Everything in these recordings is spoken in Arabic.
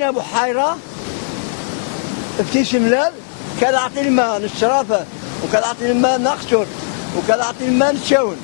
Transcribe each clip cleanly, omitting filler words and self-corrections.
كاينه بحيره في شملال كنعطي الماء للشرافه وكنعطي الماء نقشر وكنعطي الماء نتشاون.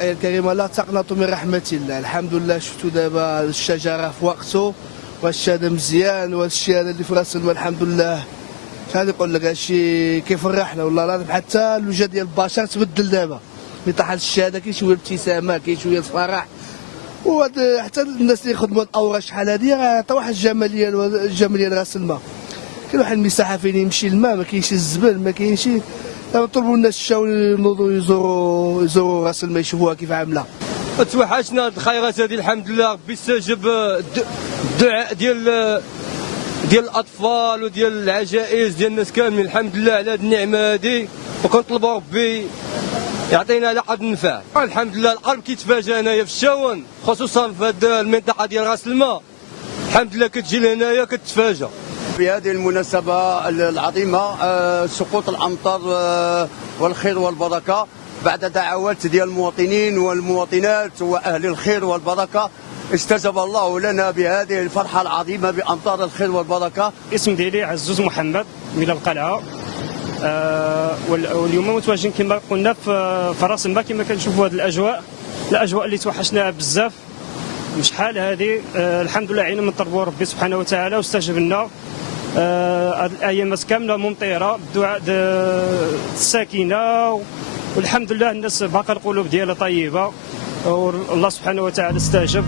الآية الكريمة لا تقنطوا من رحمة الله. الحمد لله شفتوا دابا الشجرة في وقته وهادشي هذا مزيان وهادشي هذا اللي في راس المال الحمد لله. شحال نقول لك هادشي كيفرحنا والله العظيم، حتى اللوجه ديال البشر تبدل دابا ملي طاح الشهاده. كاين شويه ابتسامه كاين شويه الفرح، وهاد حتى الناس اللي يخدموا الاوراق شحال هادي راه عطاو واحد الجماليه لراس المال. كاين واحد المساحه فين يمشي الماء ما كاينش الزبل ما كاينش. نطلبوا الناس الشاو ينوضوا يزوروا راس الماء يشوفوها كيف عامله. توحشنا الخيرات هذه الحمد لله. ربي استجب الدعاء ديال الاطفال وديال العجائز ديال الناس كاملين الحمد لله على هذه النعمه هذه، وكنطلبوا ربي يعطينا على قد النفع. الحمد لله القلب كيتفاجأ هنايا في الشاون خصوصا في هذه المنطقه ديال راس الماء. الحمد لله كتجي لهنايا كتفاجأ. في هذه المناسبة العظيمة سقوط الأمطار والخير والبركة بعد دعوات ديال المواطنين والمواطنات وأهل الخير والبركة، استجاب الله لنا بهذه الفرحة العظيمة بأمطار الخير والبركة. اسم ديالي عزوز محمد من القلعة. واليوم متواجدين كما قلنا في راس الماء. كما كنشوفوا هذه الأجواء اللي توحشنا بزاف شحال هذه. الحمد لله عينا من طلبوا ربي سبحانه وتعالى واستجب لنا. هذه الايامات كامله ممطره بالدعاء الساكنه، والحمد لله الناس باقي القلوب ديالها طيبه والله سبحانه وتعالى استجب.